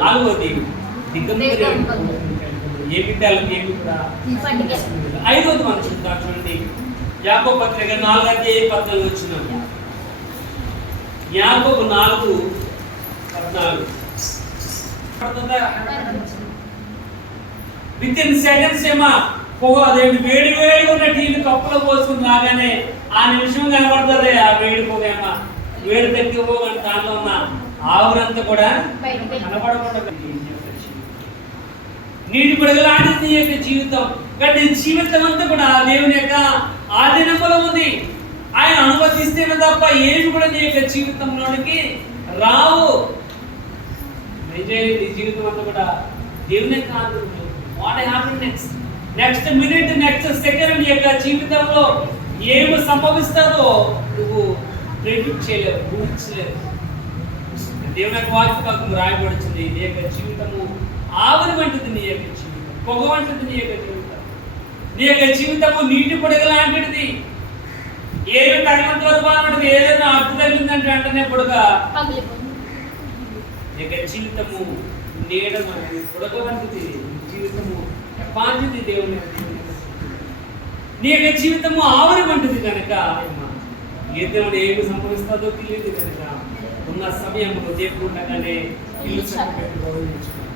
నాలుగోది ఐదోది మనం చూద్దాం. చూడండి, యాకోబు పత్రిక 4:14 వచ్చినాం. యాకోబు 4:14 విత్ ఇన్ సెకండ్స్ ఏమా అదేంటి వేడి వేడిగా ఉన్న టీలు కప్పులో పోసుకుని రాగానే ఆ నిమిషం కనబడుతుంది. ఆ వేడి పొగ ఏమా వేడి తగ్గిపోగానే దాంట్లో ఉన్న ఆవురంతా కూడా కనబడకుండా నీటి పొడగలాంటిది నీ యొక్క జీవితం. కానీ జీవితం అంతా కూడా దేవుని యొక్క ఆధీనంలో ఉంది. ఆయన అనుమతిస్తేనే తప్ప ఏమి కూడా నీ యొక్క జీవితంలోనికి రావు. నీ జీవితం అంతా కూడా దేవుని యొక్క ఆధీనంలో. What happen next minute, next second నీ యొక్క జీవితంలో ఏమి సంభవిస్తుందో నువ్వు ప్రెడిక్ట్ చేయలేవు, ఊహించలేవు. దేవుని యొక్క వాక్యం రాయబడుతుంది, నీ యొక్క జీవితము ఆవిరి వంటిది, నీ యొక్క జీవితం పొగ వంటిది, నీ యొక్క జీవితం. నీ యొక్క జీవితము నీటి పొడగ లాంటిది. ఏమి తగినంత వరకు బాగుంటుంది, ఏదైనా అడ్డు తగిలిందంటే వెంటనే పొడగా. నీ యొక్క జీవితము నీడ పొడగ వంటిది, జీవితము పాంటిది. దేవుని నీ యొక్క జీవితము ఆవిరి వంటిది కనుక ఏ దేవుడు ఏమి సంభవిస్తుందో తెలియదు కనుక ఉన్న సమయంలో దేవుడు ఉండగానే ఇల్లు చక్కగా గౌరవించుకుంటాం.